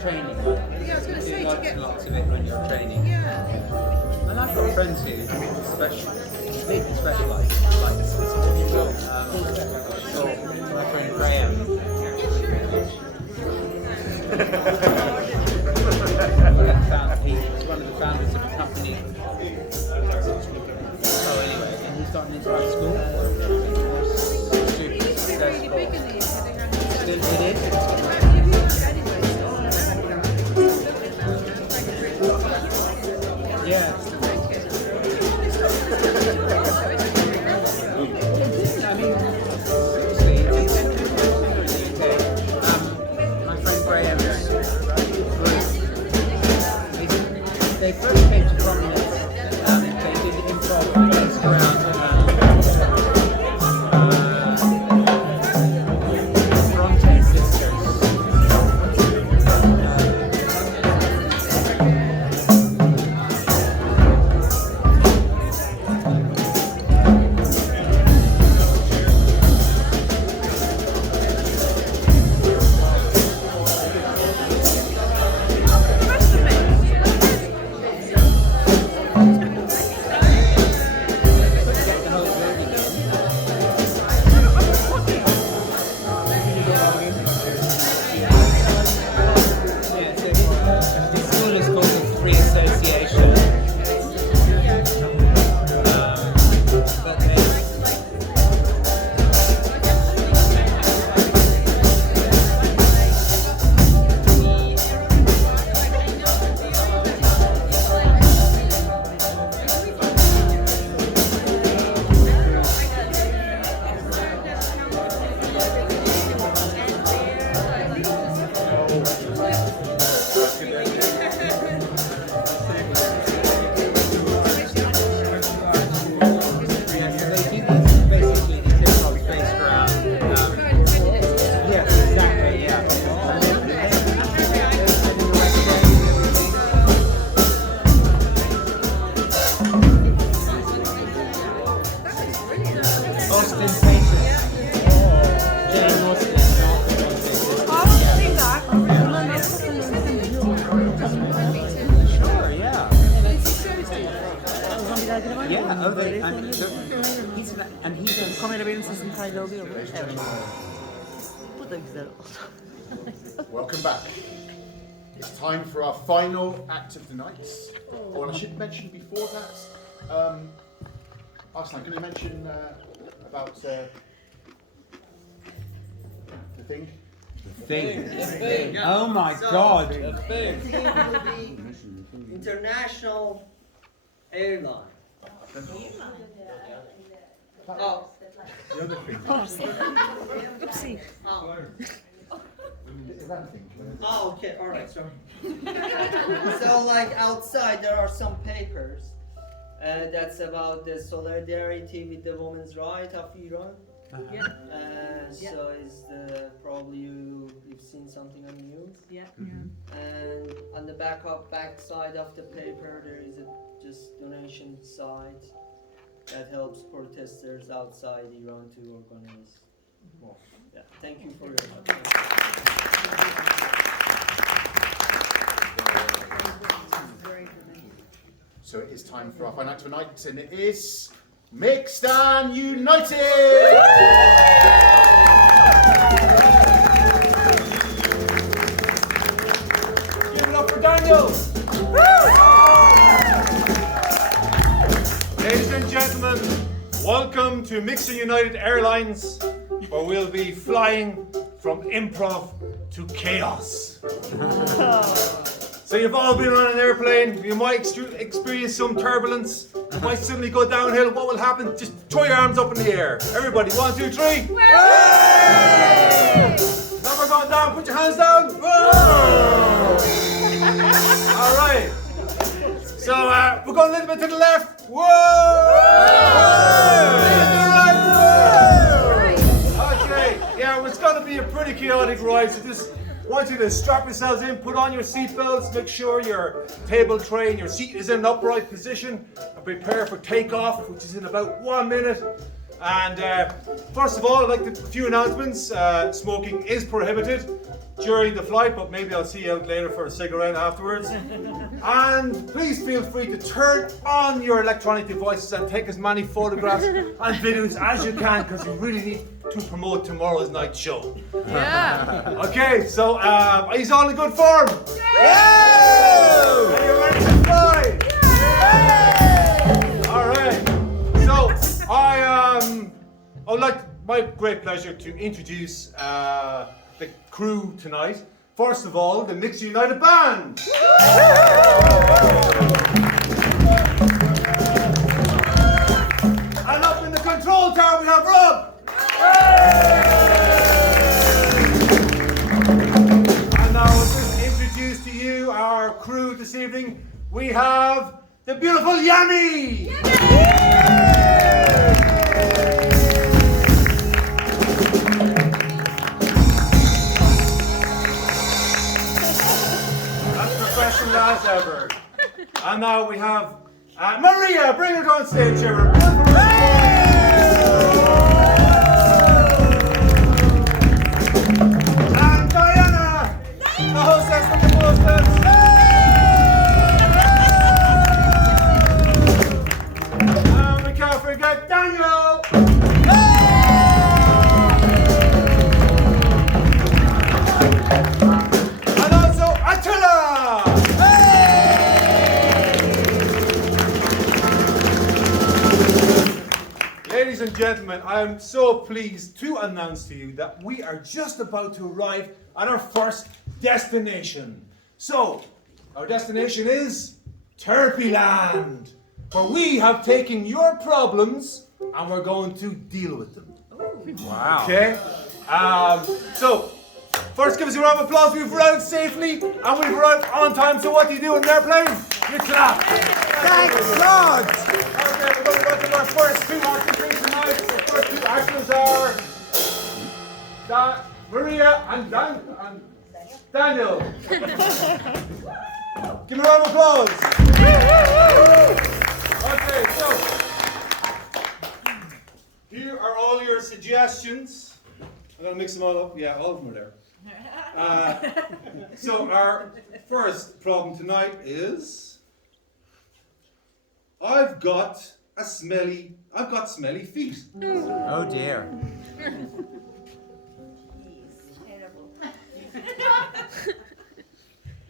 training. Yeah, I was going to say, to get lots of it when you're training. Yeah. And I've got friends who completely specialise, like so my friend Graham. He's one of the founders of a company. So anyway, and he's got an Improv school. Super successful. Really big in the UK. It is. Yeah. I mean, seriously, my friend Graham, they first came to prominence. They did improv based around Bronte sisters. Kamera benim sesimi kayda alıyor mu? Evet. Bu da güzel oldu. Welcome back. It's time for our final act of the night. Oh, and I should mention before that, Arslan, can you mention about the thing? The thing. Oh my God. The thing will be international airline. Oh. The other thing. Oopsie. Oh. That thing. Oh, okay, alright, sorry. So like outside there are some papers that's about the solidarity with the women's right of Iran. Yeah. So is probably you've seen something on the news. Yeah. And on the back side of the paper there is a just donation site that helps protesters outside Iran to organize more. Yeah, thank you for your help. So it is time for our final act of the night, and it is Mixed and United! Give it up for Daniel! Ladies and gentlemen, welcome to Mixed and United Airlines, where we'll be flying from improv to chaos. So you've all been on an airplane, you might experience some turbulence, you might suddenly go downhill. What will happen? Just throw your arms up in the air. Everybody, 1, 2, 3. Hey! Now we're going down, put your hands down. All right. So we're going a little bit to the left. Whoa! Okay, yeah, it's going to be a pretty chaotic ride, so just want you to strap yourselves in, put on your seatbelts, make sure your table tray and your seat is in an upright position, and prepare for takeoff, which is in about 1 minute. And first of all, I'd like a few announcements. Smoking is prohibited during the flight, but maybe I'll see you out later for a cigarette afterwards. And please feel free to turn on your electronic devices and take as many photographs and videos as you can, because we really need to promote tomorrow's night show. Yeah. Okay, so are you all in good form? Yeah! Are you ready to fly? Yeah! All right. So I would like my great pleasure to introduce the crew tonight. First of all, the Mixing United Band. And up in the control tower we have Rob. And now I'll just introduce to you our crew this evening. We have the beautiful Yami. That's professional as ever. And now we have Maria. Bring her on stage here. And Diana, the hostess from the Boston. And we can't forget Daniel. And also Attila. Ladies and gentlemen, I am so pleased to announce to you that we are just about to arrive at our first destination. So, our destination is Turpyland, where we have taken your problems and we're going to deal with them. Wow. Okay? So, first give us a round of applause. We've arrived safely and we've arrived on time. So what do you do in an airplane? You clap. Thank God! Okay, we're going to welcome our first two actors tonight. The first two actors are Maria and Daniel. Give me a round of applause. Okay, so here are all your suggestions. I'm going to mix them all up. Yeah, all of them are there. So our first problem tonight is I've got smelly feet. Oh dear.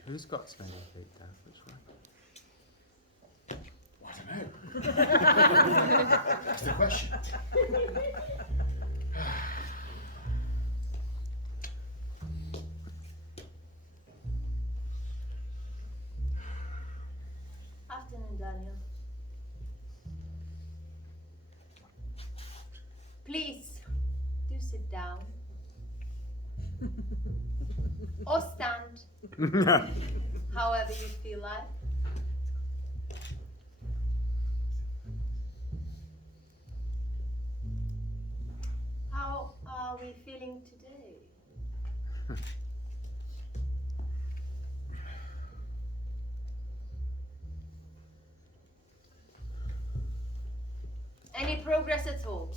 Who's got smelly feet, Dan? Which one? I don't know. That's the question. Afternoon, Daniel. Please, do sit down. Or stand. However you feel like. How are we feeling today? Any progress at all?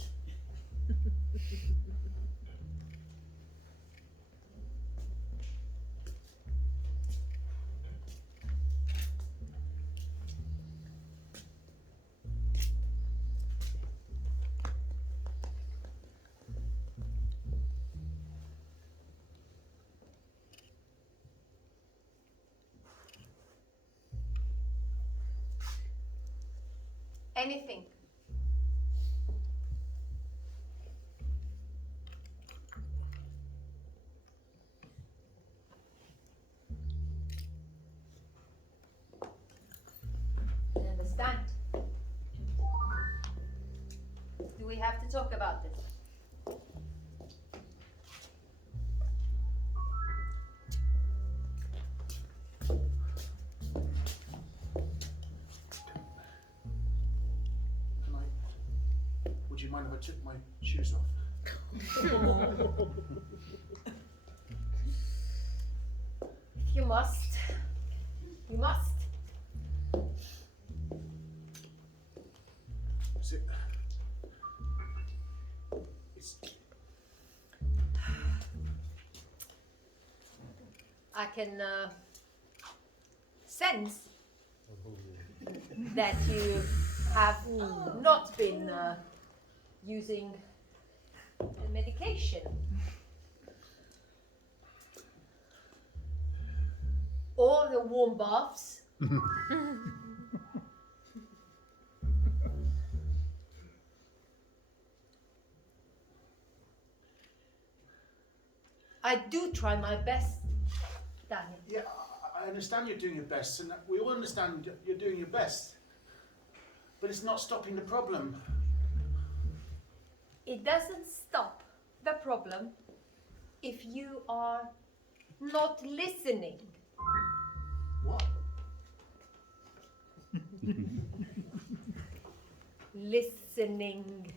Anything? I understand. Do we have to talk about this? Would you mind if I took my shoes off? If you must, you must. Is it? I can sense that you have not been using medication or the warm baths. I do try my best, Daniel. Yeah, I understand you're doing your best, and we all understand you're doing your best. But it's not stopping the problem. It doesn't stop the problem if you are not listening. What? Listening.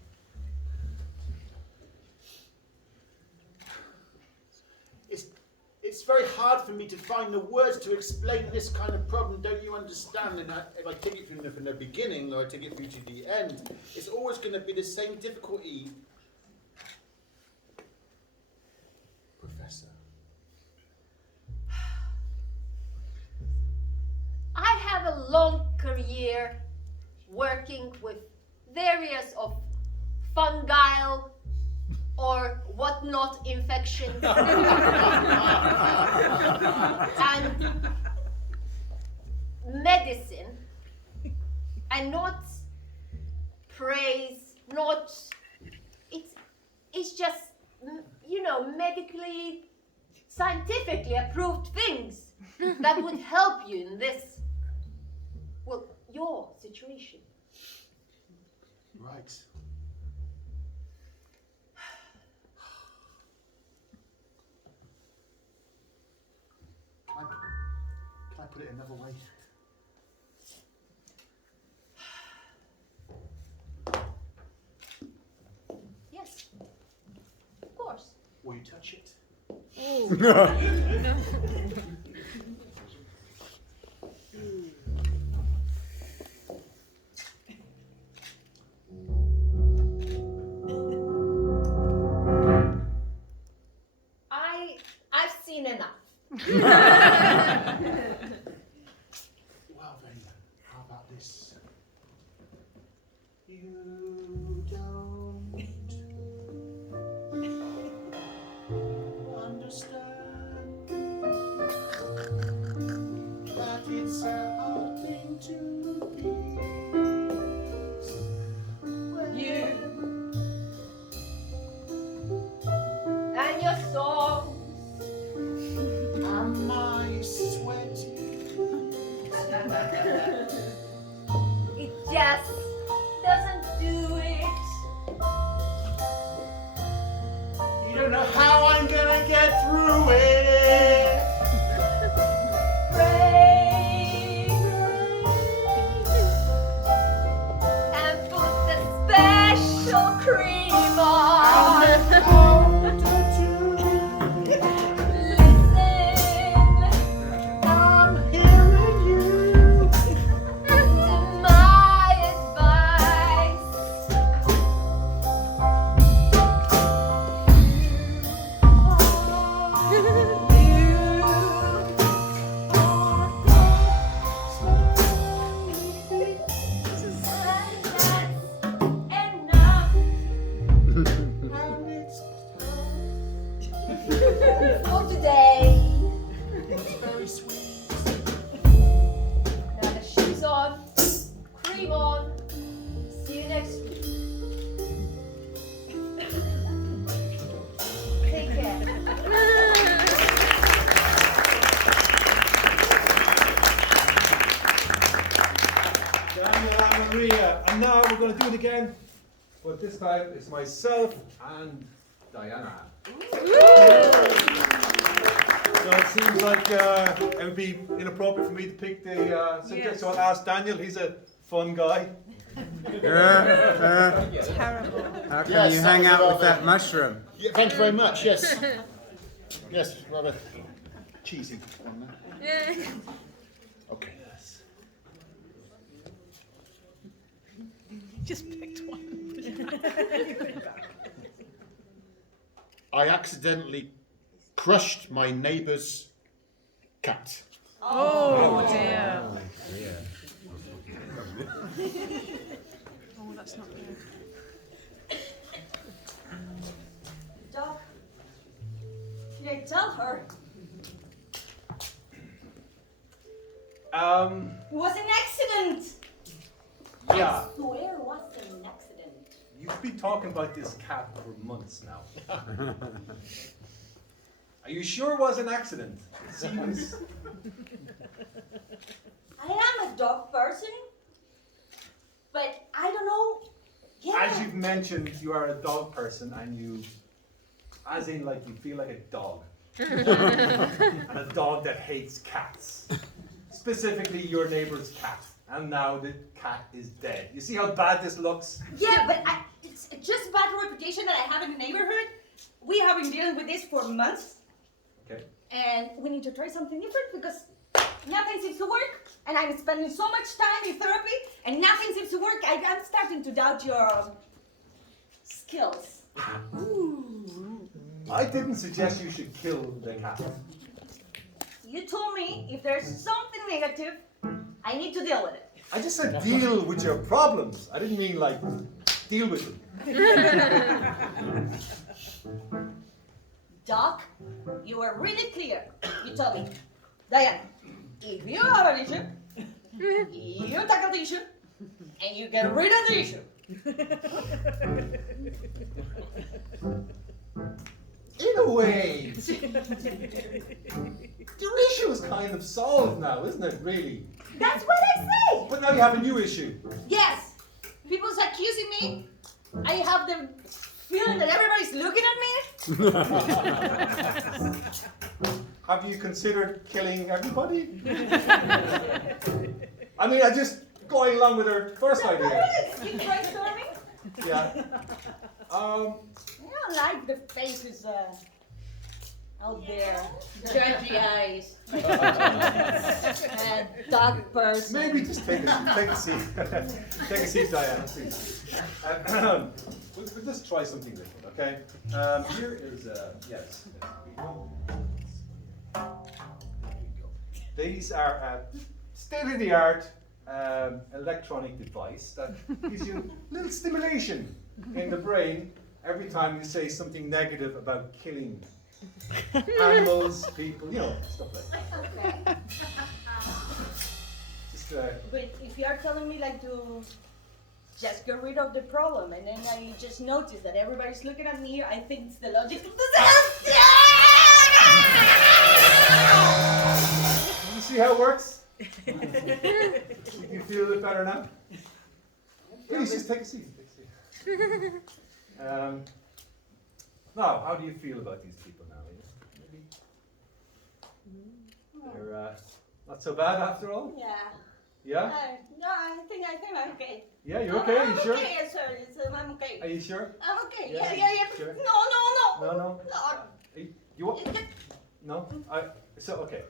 It's very hard for me to find the words to explain this kind of problem. Don't you understand? And if I take it from the beginning, or I take it through to the end, it's always going to be the same difficulty. Professor. I have a long career working with various of fungi or whatnot infections and medicine, and not praise, not it's just, you know, medically, scientifically approved things that would help you in this, well, your situation. Right. Can I put it another way? Yes, of course. Will you touch it? I've seen enough. Well then, how about this? You don't understand that it's a hard thing to please. You and your songs. And my sweat. It just doesn't do it. You don't know how I'm gonna get through it. Pray and put the special cream on. I'm hearing you. To my advice, for today. It's very sweet. Now the shoes on, cream on. See you next week. Take care. Daniel and Maria, and now we're going to do it again, but this time it's myself and Diana. So it seems like it would be inappropriate for me to pick the subject, so I'll ask Daniel. He's a fun guy. Terrible. How can Yes, you that hang was out with rather- that mushroom? Yeah, thank you very much. Yes. Yes, rather cheesy one there. Okay. Just picked one. I accidentally crushed my neighbour's cat. Oh dear. Oh, that's not good. Doc, did I tell her? It was an accident! Yeah. I swear it was an accident. You've been talking about this cat for months now. Are you sure it was an accident? It seems. I am a dog person, but I don't know. Yeah. As you've mentioned, you are a dog person and you, as in like you feel like a dog. And a dog that hates cats. Specifically your neighbor's cat. And now the cat is dead. You see how bad this looks? Yeah, but it's just bad reputation that I have in the neighborhood. We have been dealing with this for months. Okay. And we need to try something different because nothing seems to work. And I'm spending so much time in therapy and nothing seems to work. I'm starting to doubt your skills. I didn't suggest you should kill the cat. You told me if there's something negative, I need to deal with it. I just said deal with your problems. I didn't mean like deal with them. Doc, you were really clear. You told me, Diane, if you have an issue, you tackle the issue, and you get rid of the issue. In a way, your issue is kind of solved now, isn't it, really? That's what I say. But now you have a new issue. Yes, people's accusing me. I have the feeling that everybody's looking at me. Have you considered killing everybody? I mean, I'm just going along with her first idea. Let's keep brainstorming. Yeah. I don't like the faces out there. Judgy eyes. And dog person. Maybe just take a seat. Take a seat, Diana, please. We'll just try something different, okay? Here is, yes. These are a state-of-the-art electronic device that gives you a little stimulation in the brain every time you say something negative about killing animals, people, you know, stuff like that. Okay. Just, But if you are telling me like to just get rid of the problem and then I just notice that everybody's looking at me, I think it's the logic of the sense. you see how it works? You feel a bit better now? Please just take a seat. Now, how do you feel about these people now? Maybe they're not so bad after all? Yeah. Yeah? No, I think I'm okay. Yeah, you're okay? Are you sure? Okay, yes, sir. I'm okay. Are you sure? I'm okay. Yeah, Yeah. sure. No. No, no. No. You want? No? So, okay.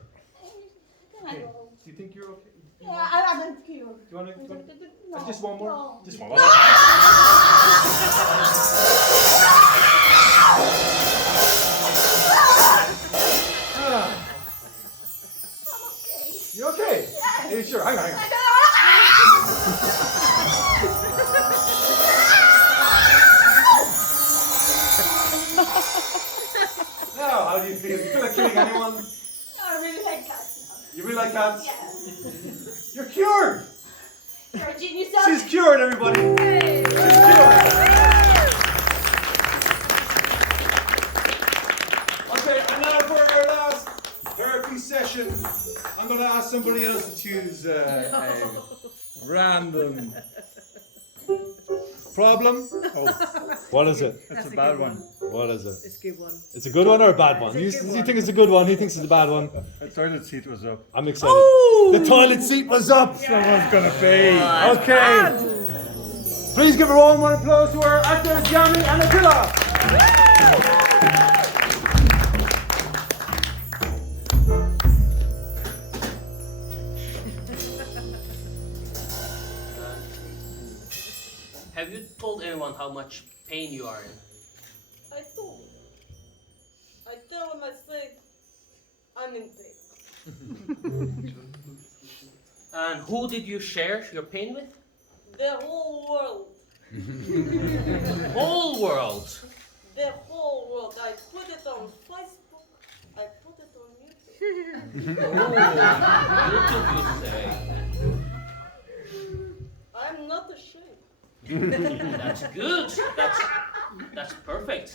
Can I Okay. go? Do you think you're okay? Yeah, I'm cured. Do you want to? No, Just one more? no. Just one more? You okay? Are you sure? Hang on. Now, how do you feel? You feel like killing anyone? I really like cats now. You really like cats? Yeah. You're cured! You're a genius. She's cured, everybody! She's cured! Okay, and now for our last therapy session, I'm going to ask somebody else to choose a random problem. Oh, what is it? That's a bad one. What is it? It's a good one. It's a good one or a bad one? You think it's a good one, he thinks it's a bad one. The toilet seat was up. I'm excited. The toilet seat was up! Someone's gonna pay. Okay. Please give a round of applause to our actors, Yami and Attila. Have you told anyone how much pain you are in? I told him. I tell him I say I'm in pain. And who did you share your pain with? The whole world. Whole world. The whole world. I put it on Facebook. I put it on YouTube. Oh, YouTube, you say. I'm not ashamed. That's good. That's perfect.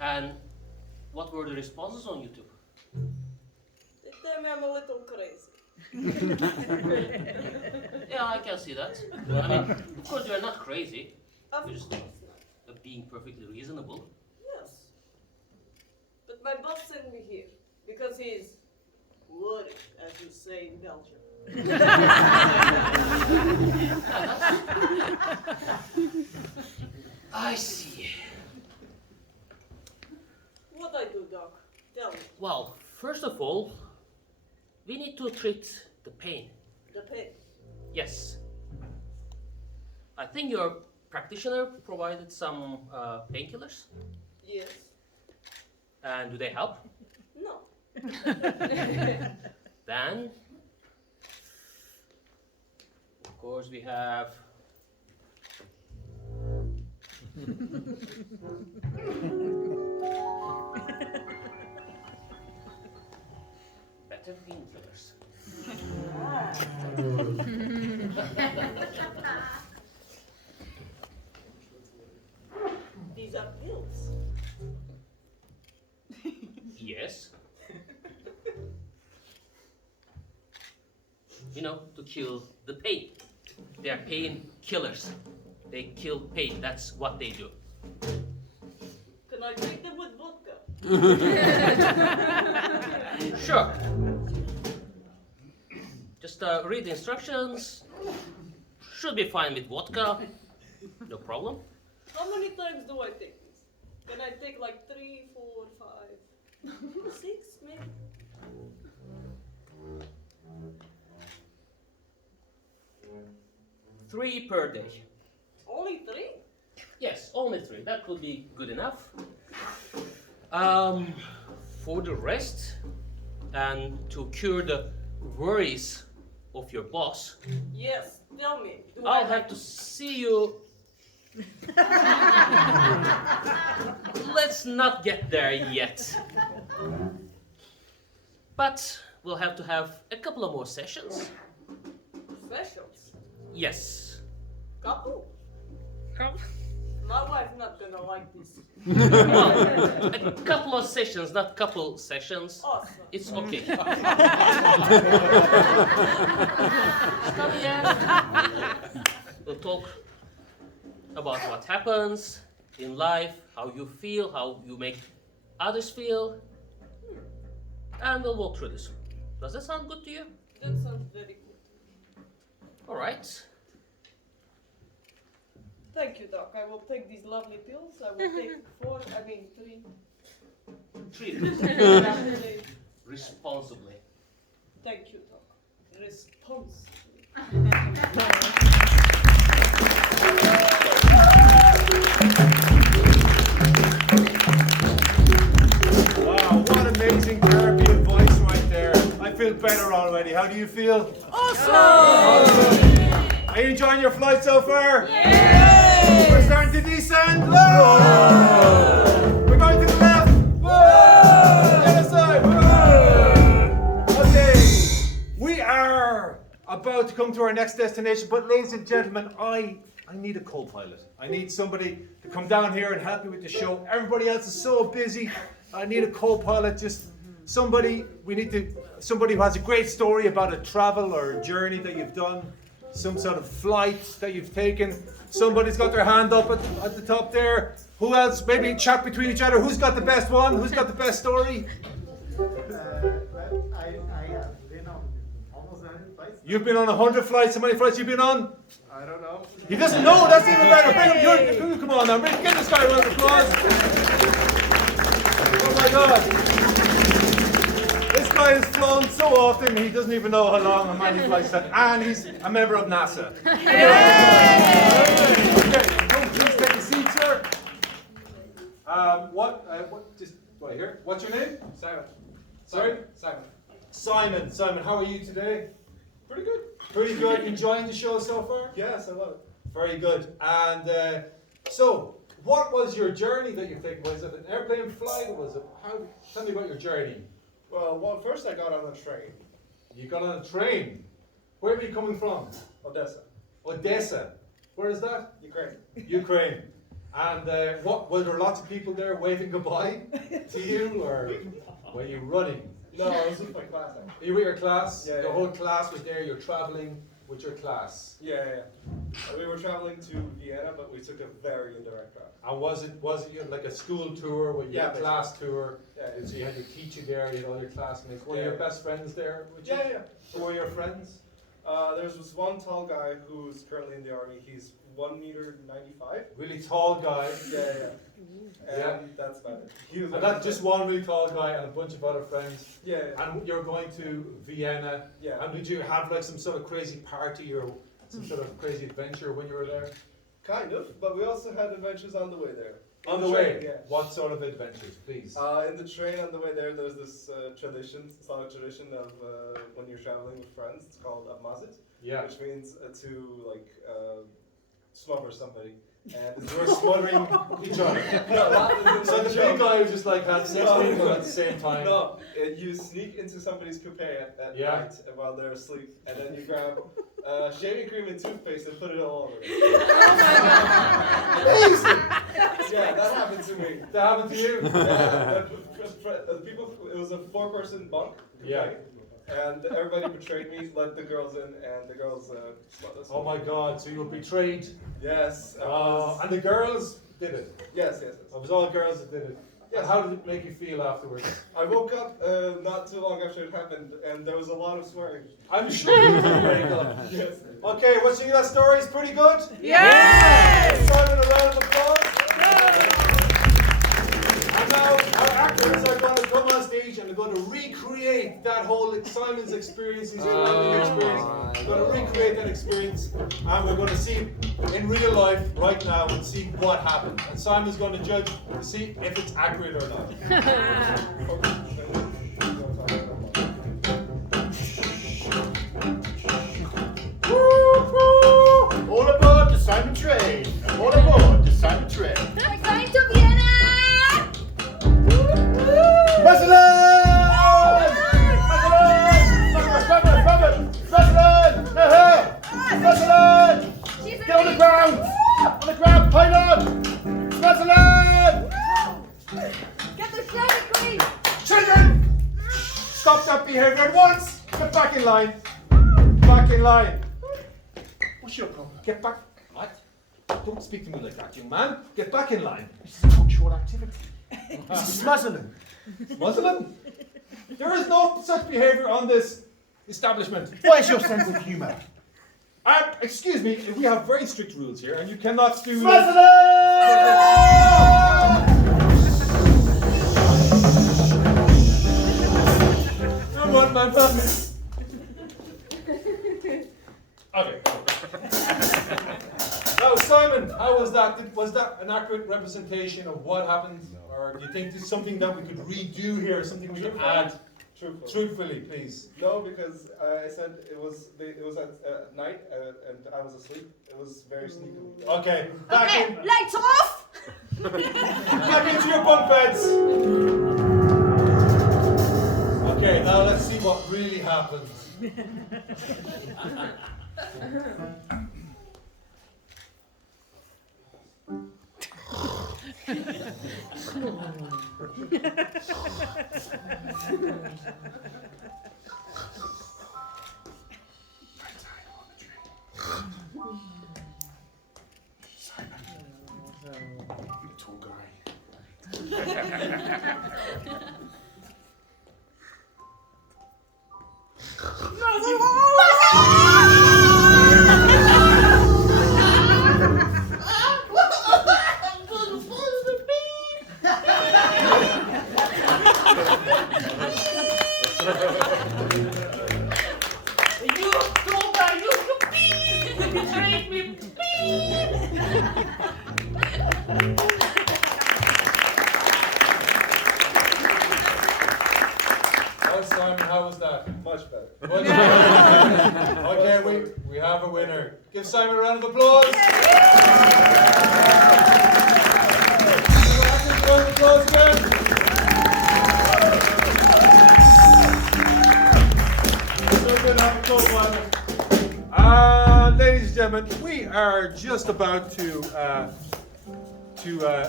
And what were the responses on YouTube? They tell me I'm a little crazy. Yeah, I can see that. I mean, of course you're not crazy. Of You're just course not. being perfectly reasonable. Yes. But my boss sent me here because he's worried, as you say in Belgium. I see. What I do, Doc? Tell me. Well, first of all, we need to treat the pain. The pain. Yes. I think your practitioner provided some painkillers. Yes. And do they help? No. Then, of course, we have better painkillers. These are pills. Yes. You know, to kill the pain. They are pain killers. They kill pain. That's what they do. Can I take them with vodka? Sure. Just read the instructions. Should be fine with vodka. No problem. How many times do I take this? Can I take like 3, 4, 5, 6 maybe? Three per day. Only 3? Yes, only 3. That would be good enough. For the rest, and to cure the worries of your boss, Yes, tell me. Do I'll I have to see you. Let's not get there yet. But we'll have to have a couple of more sessions. Sessions? Yes. Couple? My wife's not gonna like this. Well, a couple of sessions, not couple sessions. Awesome. It's okay. Stop here. We'll talk about what happens in life, how you feel, how you make others feel, and we'll walk through this. Does that sound good to you? That sounds very good. All right. Thank you, Doc. I will take these lovely pills. I will take 3. 3. Responsibly. Thank you, Doc. Response. Wow, what amazing therapy and voice right there. I feel better already. How do you feel? Awesome! Are you enjoying your flight so far? Yay! We're starting to descend. Whoa! We're going to the left. Whoa! The other side. Whoa! Okay, we are about to come to our next destination, but ladies and gentlemen, I need a co-pilot. I need somebody to come down here and help me with the show. Everybody else is so busy. I need a co-pilot, just somebody who has a great story about a travel or a journey that you've done, some sort of flight that you've taken. Somebody's got their hand up at the top there. Who else? Maybe chat between each other. Who's got the best one? Who's got the best story? Well, I have been on almost 100 flights. You've been on 100 flights. How many flights have you been on? I don't know. He doesn't know. That's even better. Come on now. Give this guy a round of applause. Oh my God. This guy has flown so often he doesn't even know how long and many flights that, and he's a member of NASA. Okay, please take a seat, sir. What's your name? Simon. Sorry? Simon. Simon, how are you today? Pretty good. Pretty good. Enjoying the show so far? Yes, I love it. Very good. And so, what was your journey that you've taken? Was it an airplane flight? Or was it? Tell me about your journey. Well, first I got on a train. You got on a train. Where were you coming from? Odessa, Odessa. Where is that? Ukraine. Ukraine. And what were there lots of people there waving goodbye to you, or were you running? No, I was with my class actually. You were your class? Yeah, The yeah. whole class was there. You're traveling with your class. Yeah. We were traveling to Vienna, but we took a very indirect route. And was it like a school tour, with your Yeah, class tour? Yeah. And so you had your teacher there, you had all your classmates. Were Yeah. your best friends there with you? Yeah. Who were your friends? There's this one tall guy who's currently in the army. He's 1 meter 95. Really tall guy. Yeah. And Yeah. that's about it. He was And that's just one really tall guy and a bunch of other friends. Yeah. And you're going to Vienna. Yeah. And did you have like some sort of crazy party or some sort of crazy adventure when you were there? Kind of, but we also had adventures on the way there. On the train, way? Yeah. What sort of adventures, please? In the train on the way there, there's this solid tradition of when you're traveling with friends. It's called abmazet, Yeah. which means to smother somebody. And You were smothering each other. So the big guy was just like had 6 people at the same time. No, you sneak into somebody's coupe at Yeah. night while they're asleep, and then you grab shaving cream and toothpaste and put it all over. Yeah, that happened to me. That happened to you? Yeah, it was a 4-person bunk. coupe, Yeah. And everybody betrayed me, let the girls in, and the girls slut us. Oh my God! So you were betrayed. Yes. And the girls did it. Yes. It was all girls that did it. Yes. And how did it make you feel afterwards? I woke up not too long after it happened, and there was a lot of swearing. I'm sure you were very good. Yes. Okay, what's you think that story is pretty good? Yes! Simon, a round of applause. And now our actors are going to come on stage and they're going to recreate that whole Simon's experience, his traveling experience. We're going to recreate that experience, and we're going to see in real life right now and see what happened. And Simon's going to judge to see if it's accurate or not. All aboard the Simon train. All aboard the Simon train. We're going to Vienna! She's Get on the ground! On the ground, pylon! Switzerland! Get the shaving cream! Children! Stop that behavior at once! Get back in line. Back in line. What's your problem? Get back. What? Don't speak to me like that, young man. Get back in line. This is cultural activity. This is Switzerland. Muslim? There is no such behavior on this establishment. Where's your sense of humour? Excuse me, we have very strict rules here, and you cannot do. Switzerland! You're one man family. Okay. Now, Simon, how was that? Was that an accurate representation of what happened, or do you think this is something that we could redo here, something we could add? Truthfully, please. No, because I said it was at night and I was asleep. It was very sneaky. Okay, back in. Lights off! Back into your bunk beds. Okay, now let's see what really happened. Tall guy. You told her you betrayed me. Right, Simon, how was that? Much better. Much better. Okay, we have a winner. Give Simon a round of applause. Round of applause again. Ladies and gentlemen, we are just about to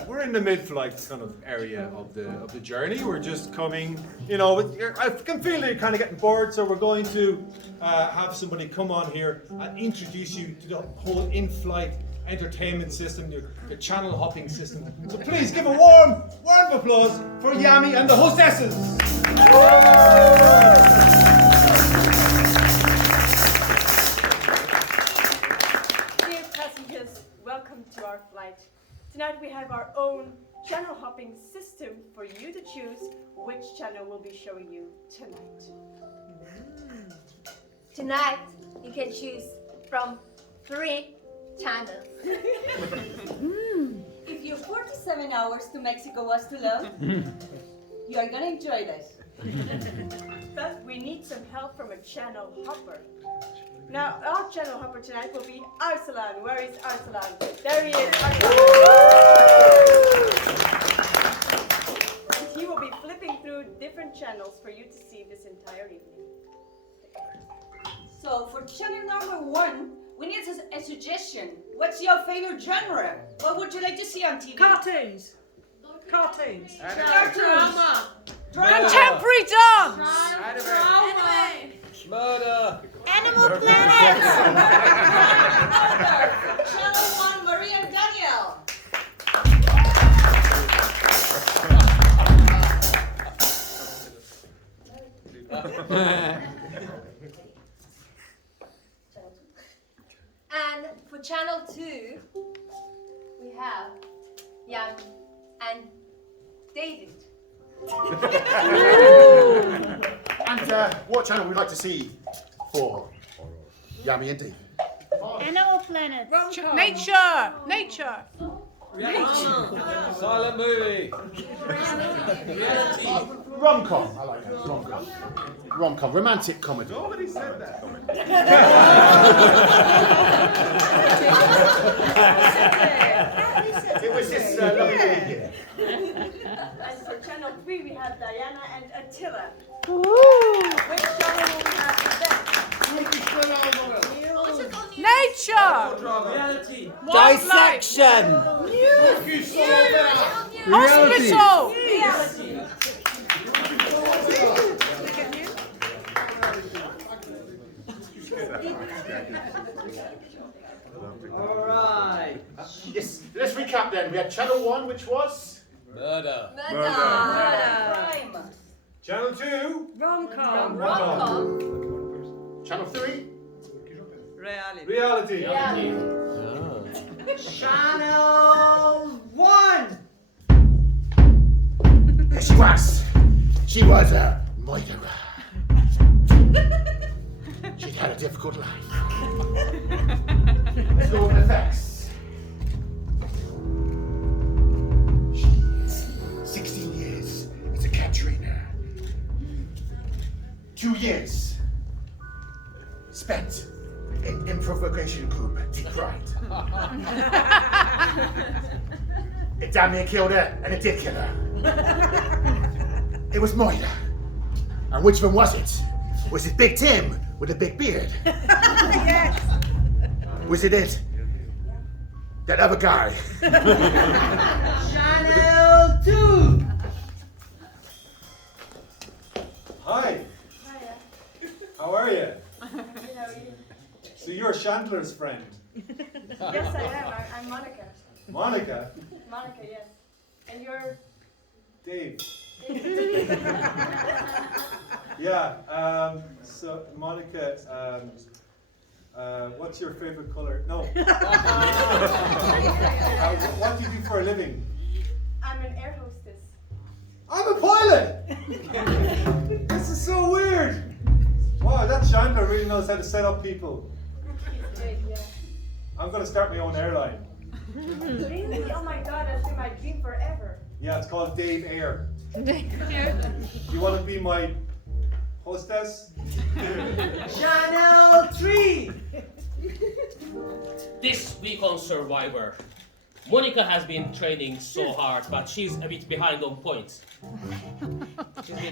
we're in the mid-flight kind of area of the journey. We're just coming, I can feel that you're kind of getting bored, so we're going to have somebody come on here and introduce you to the whole in-flight entertainment system, the channel hopping system. So please give a warm round of applause for Yami and the hostesses. Dear passengers, welcome to our flight. Tonight we have our own channel hopping system for you to choose which channel we'll be showing you tonight. Tonight, you can choose from 3 channels. If your 47 hours to Mexico was too long, you are gonna enjoy this. But we need some help from a channel hopper. Now, our channel hopper tonight will be Arsalan. Where is Arsalan? There he is, Arsalan. And he will be flipping through different channels for you to see this entire evening. So for channel number 1, we need a suggestion. What's your favorite genre? What would you like to see on TV? Cartoons. Cartoons. Drama. Contemporary dance. Anime. Murder. Animal Planet. Channel 1, Marie and Daniel. And for channel 2, we have Young and David. And what channel would you like to see for Yami and Dave? Animal Planet. Nature. Silent movie. Rom-com. I like that. Rom-com. Rom-com. Romantic comedy. Nobody said that. It was this lovely lady here. And for channel 3, we have Diana and Attila. Which channel will we have for them? Nature. Reality. Dissection. Hospital. Reality. All right. Yes. Let's recap then. We had channel 1, which was Murder. Crime. Channel 2. Rom-com. Rom-com. channel 3. Reality. Channel 1. She was a murderer. She'd had a difficult life. Slow effects. 16 years as a cat trainer. 2 years spent in improvisation group, Deep Right. It damn near killed her, and it did kill her. It was murder. And which one was it? Was it Big Tim with a big beard? Yes. Was it? That other guy? Channel 2. Hi. Hiya. How are you? Good, how are you? So you're Chandler's friend. Yes, I am. I'm Monica. Monica. Monica, yes. And you're... Dave. Yeah. So Monica, what's your favorite color? No. What do you do for a living? I'm an air hostess. I'm a pilot. This is so weird. Wow, that Chandler really knows how to set up people. He's great, yeah. I'm going to start my own airline. Really? Oh my god, that's been my dream forever. Yeah, it's called Dave Air. Do you want to be my Hostess. Channel 3! This week on Survivor, Monica has been training so hard, but she's a bit behind on points.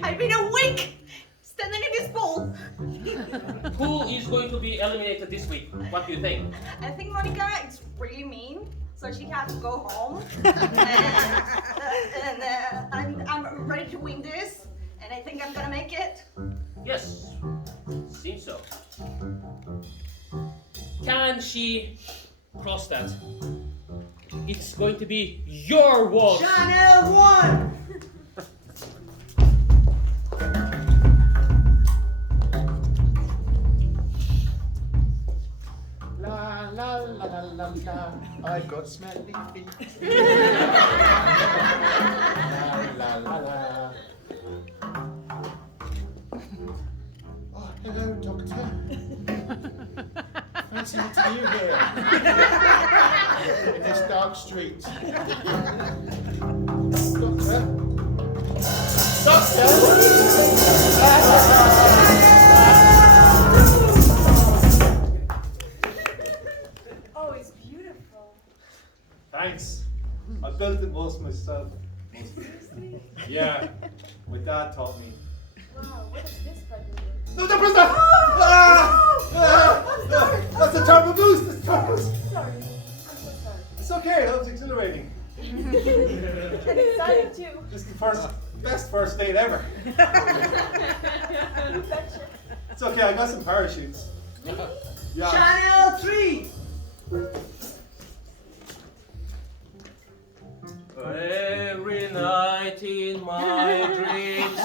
I've been a week standing in this pool. Who is going to be eliminated this week? What do you think? I think Monica is really mean, so she has to go home. I'm ready to win this, and I think I'm gonna make it. Yes, seems so. Can she cross that? It's going to be your walk. Channel 1! La la la la la la, I've got smelly feet. La la la la. Oh, hello, doctor. Fancy meeting you here. In this dark street. Doctor? Doctor? Oh, it's beautiful. Thanks. I built it most myself. Seriously? Yeah, my dad taught me. Wow, what is this button? No, don't press that! That's a turbo boost! That's a turbo boost! Sorry. I'm so sorry. It's okay, that was exhilarating. And exciting too. This is the best first date ever. You betcha. It's okay, I got some parachutes. Yeah. Channel 3! Every night in my dreams,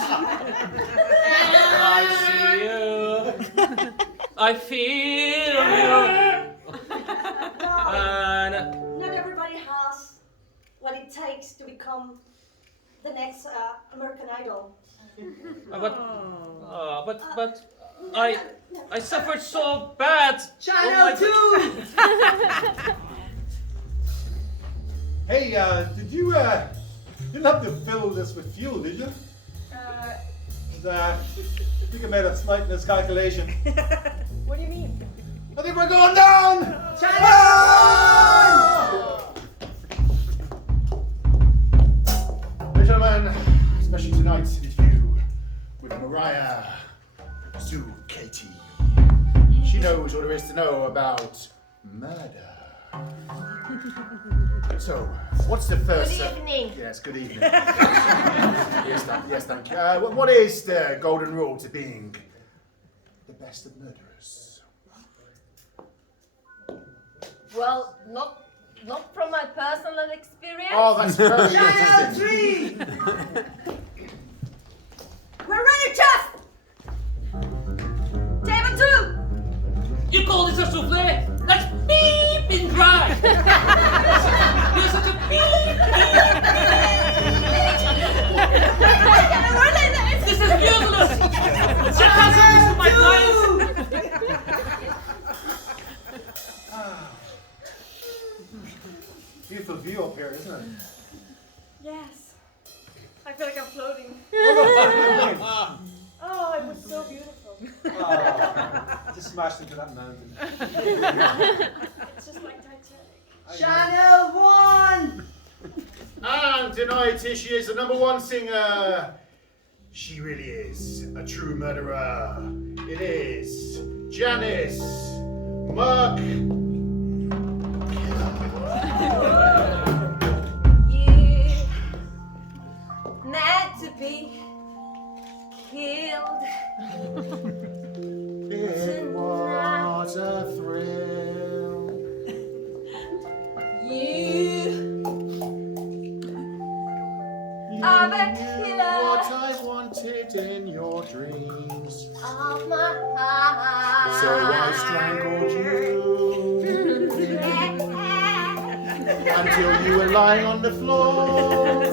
I see you, I feel you, and Not everybody has what it takes to become the next American Idol. but I suffered so bad. Channel 2! Hey, did you didn't have to fill this with fuel, did you? I think I made a slight miscalculation. What do you mean? I think we're going down! Gentlemen, especially tonight, it is you with Mariah Sue Katie. She knows what there is to know about murder. So, what's the first? Good evening. Yes, good evening. yes, thank you. What is the golden rule to being the best of murderers? Well, not from my personal experience. Oh, that's very Channel interesting. 3! We're ready, Jeff! Table 2! You call this a souffle? That's beep and dry. You're such a beep. This is useless. Sarcasm is my clients. Beautiful view up here, isn't it? Yes. I feel like I'm floating. Oh, Oh, it was so beautiful. just smashed into that mountain. It's just like Titanic. Channel 1! And tonight, here she is, the #1 singer. She really is a true murderer. It is Janice Mark. You meant to be killed. It was a thrill. You are the killer What I wanted in your dreams. of my heart. So I strangled you until you were lying on the floor.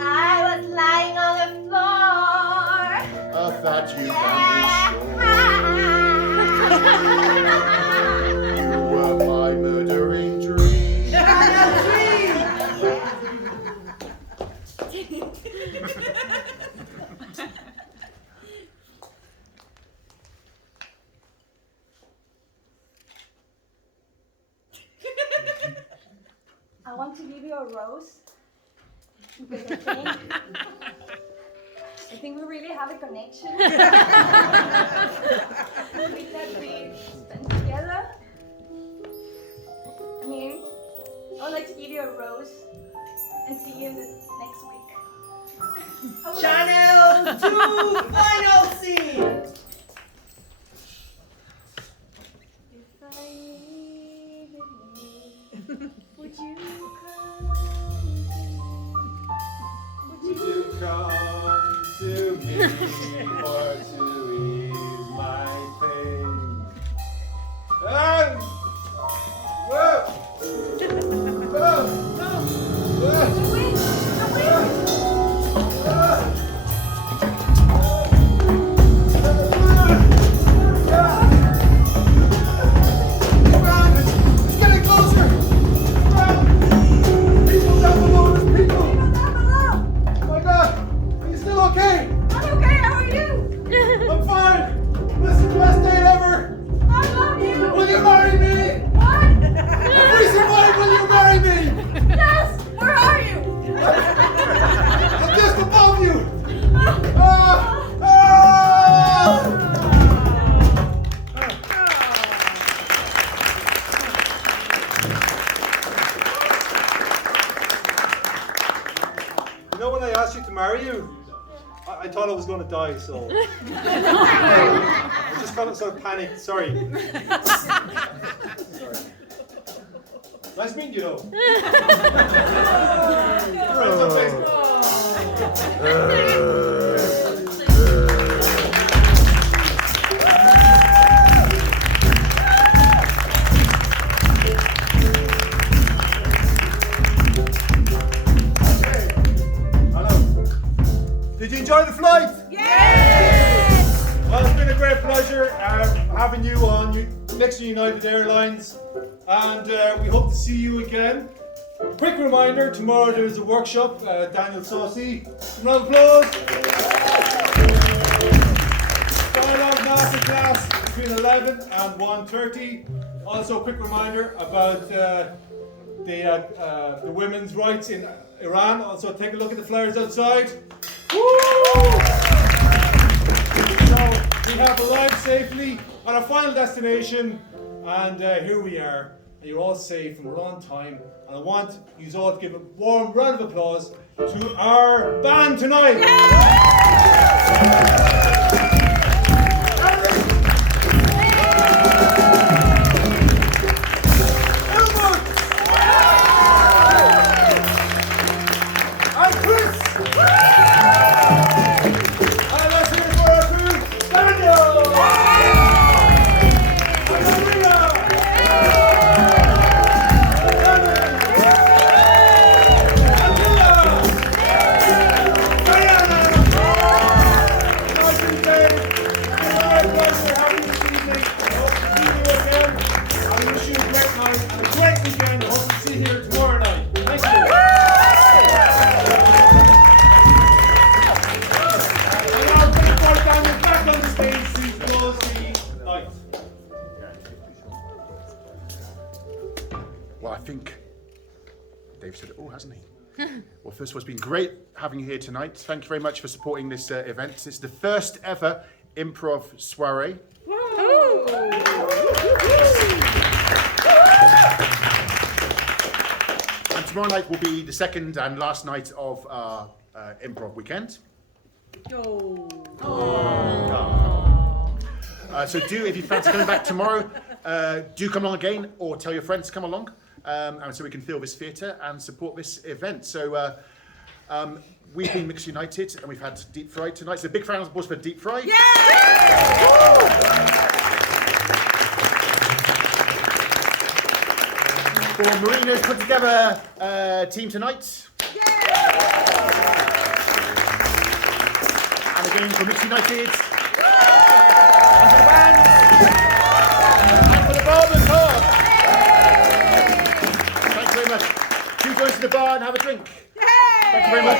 I was lying on the floor. Of that you can be sure. You were my murdering dream. Channel 3! give you a rose. Because I think we really have a connection. With that we spent together. I mean, I would like to give you a rose and see you next week. Channel 2 final scene. If I leave with you, would you Would you come to me for to ease my pain? And whoa! Whoa! It's getting closer! People down below, there's people! Oh my God! Are you still okay? I'm okay, how are you? I'm fine! This is the best date ever! I love you! Will you marry me? What? If we survive, will you marry me? Yes! Where are you? I'm just above you! Ah! Ah! You know when I asked you to marry you? I thought I was going to die, so... I just kind of sort of panicked, sorry. Nice meeting you, though. Friends on Facebook. Hello. Did you enjoy the flight? Yes! Well, it's been a great pleasure having you on Mixing United Airlines, and we hope to see you again. Quick reminder, tomorrow there's a workshop, Daniel Saucy. Round of applause. Dialogue Masterclass between 11 and 1:30. Also, a quick reminder about the women's rights in Iran. Also, take a look at the flyers outside. Woo! So, we have arrived safely at our final destination, and here we are. And you're all safe and we're on time. And I want you all to give a warm round of applause to our band tonight. And Chris. And let's hear it for our crew, Daniel. And Maria. Well, I think Dave said it all, hasn't he? Well, first of all, it's been great having you here tonight. Thank you very much for supporting this event. It's the first ever Improv Soiree. And tomorrow night will be the second and last night of our improv weekend. So do, if you fancy coming back tomorrow, do come along again, or tell your friends to come along, and so we can fill this theatre and support this event. So we've been Mixed United, and we've had deep fried tonight. So big round of applause for deep fried. For Marina's put together team tonight. And again for Mixed United. And for the band. And for the barbers hall. Thanks very much. Do join us in the bar and have a drink. Thank you very much.